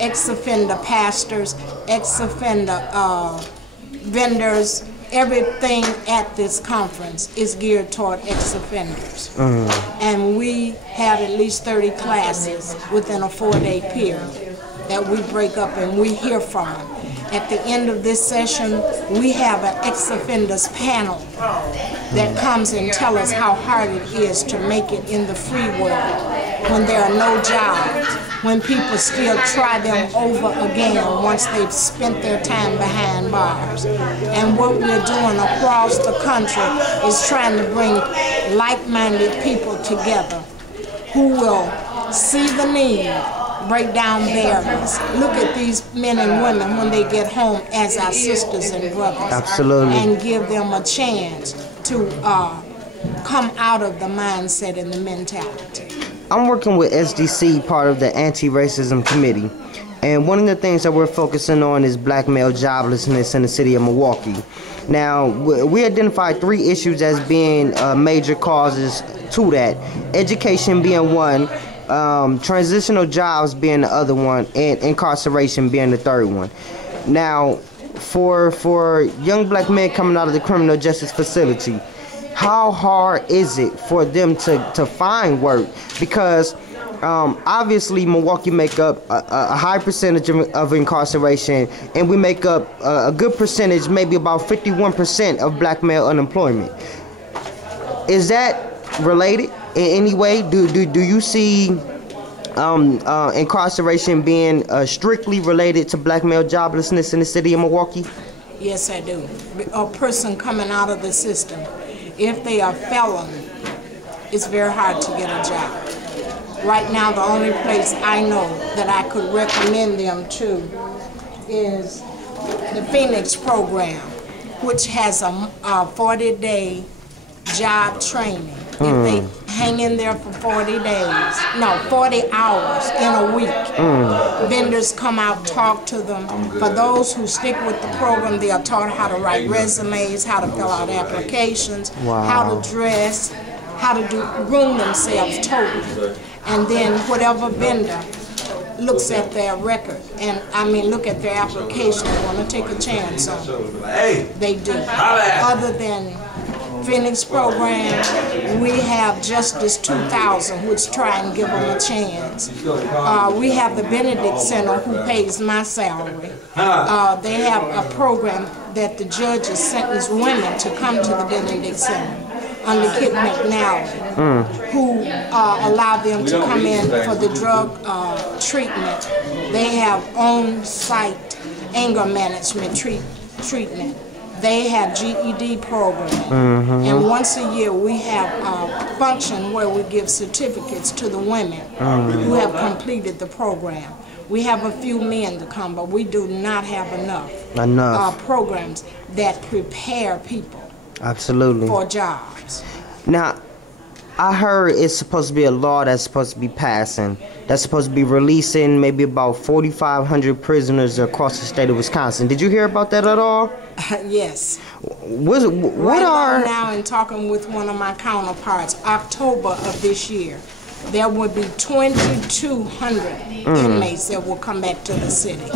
ex-offender pastors, ex-offender vendors. Everything at this conference is geared toward ex-offenders. And we have at least 30 classes within a 4-day period that we break up and we hear from them. At the end of this session, we have an ex-offenders panel that comes and tell us how hard it is to make it in the free world when there are no jobs, when people still try them over again once they've spent their time behind bars. And what we're doing across the country is trying to bring like-minded people together who will see the need, break down barriers, look at these men and women when they get home as our sisters and brothers. Absolutely. And give them a chance to come out of the mindset and the mentality. I'm working with SDC, part of the Anti-Racism Committee, and one of the things that we're focusing on is black male joblessness in the city of Milwaukee. Now, we identified 3 issues as being major causes to that. Education being one, transitional jobs being the other one, and incarceration being the third one. Now, for young black men coming out of the criminal justice facility, how hard is it for them to find work? Because obviously Milwaukee make up a high percentage of incarceration, and we make up a good percentage, maybe about 51% of black male unemployment. Is that related in any way? Do you see incarceration being strictly related to black male joblessness in the city of Milwaukee? Yes, I do. A person coming out of the system, if they are felon, it's very hard to get a job. Right now, the only place I know that I could recommend them to is the Phoenix program, which has a 40-day job training. If they hang in there for 40 hours in a week, vendors come out, talk to them. For those who stick with the program, they are taught how to write resumes, how to fill out applications, how to dress, how to groom themselves totally. And then whatever vendor looks at their record, and look at their application, they want to take a chance on it, they do. Other than Phoenix program, we have Justice 2000, which try and give them a chance. We have the Benedict Center, who pays my salary. They have a program that the judges sentence women to come to the Benedict Center under Kit McNally, who allow them to come in for the drug treatment. They have on-site anger management treatment. They have GED program, and once a year we have a function where we give certificates to the women who have completed the program. We have a few men to come, but we do not have enough programs that prepare people for jobs. Now, I heard it's supposed to be a law that's supposed to be passing, that's supposed to be releasing maybe about 4,500 prisoners across the state of Wisconsin. Did you hear about that at all? Yes. What are now, in talking with one of my counterparts, October of this year, there will be 2,200 inmates that will come back to the city.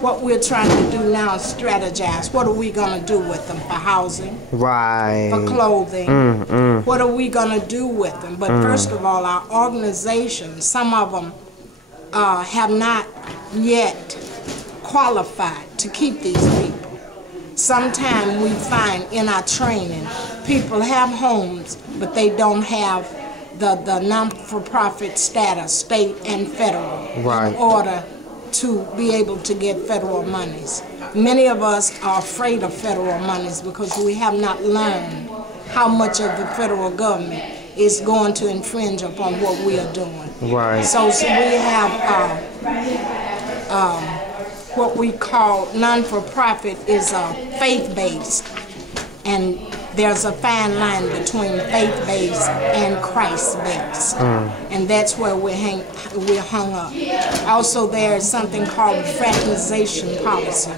What we're trying to do now is strategize. What are we going to do with them? For housing? Right. For clothing? What are we going to do with them? But first of all, our organizations, some of them have not yet qualified to keep these people. Sometimes we find in our training, people have homes, but they don't have the non-for-profit status, state and federal, in order to be able to get federal monies. Many of us are afraid of federal monies because we have not learned how much of the federal government is going to infringe upon what we are doing. So we have what we call non-for-profit is faith-based, and there's a fine line between faith-based and Christ-based, and that's where we're hung up. Also, there is something called fraternization policy.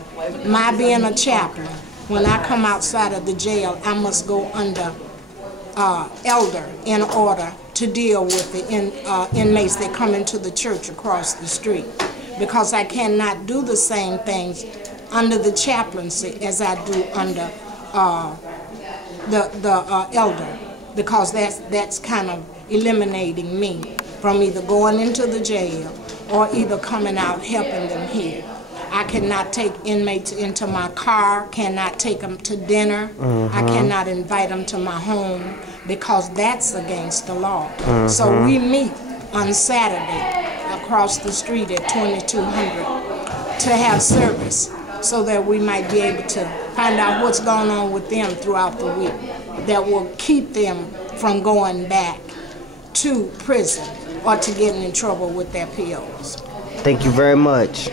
My being a chaplain, when I come outside of the jail, I must go under elder in order to deal with the inmates that come into the church across the street. because I cannot do the same things under the chaplaincy as I do under the elder, because that's kind of eliminating me from either going into the jail or either coming out helping them here. I cannot take inmates into my car, cannot take them to dinner. I cannot invite them to my home because that's against the law. So we meet on Saturday across the street at 2200 to have service so that we might be able to find out what's going on with them throughout the week that will keep them from going back to prison or to getting in trouble with their POs. Thank you very much.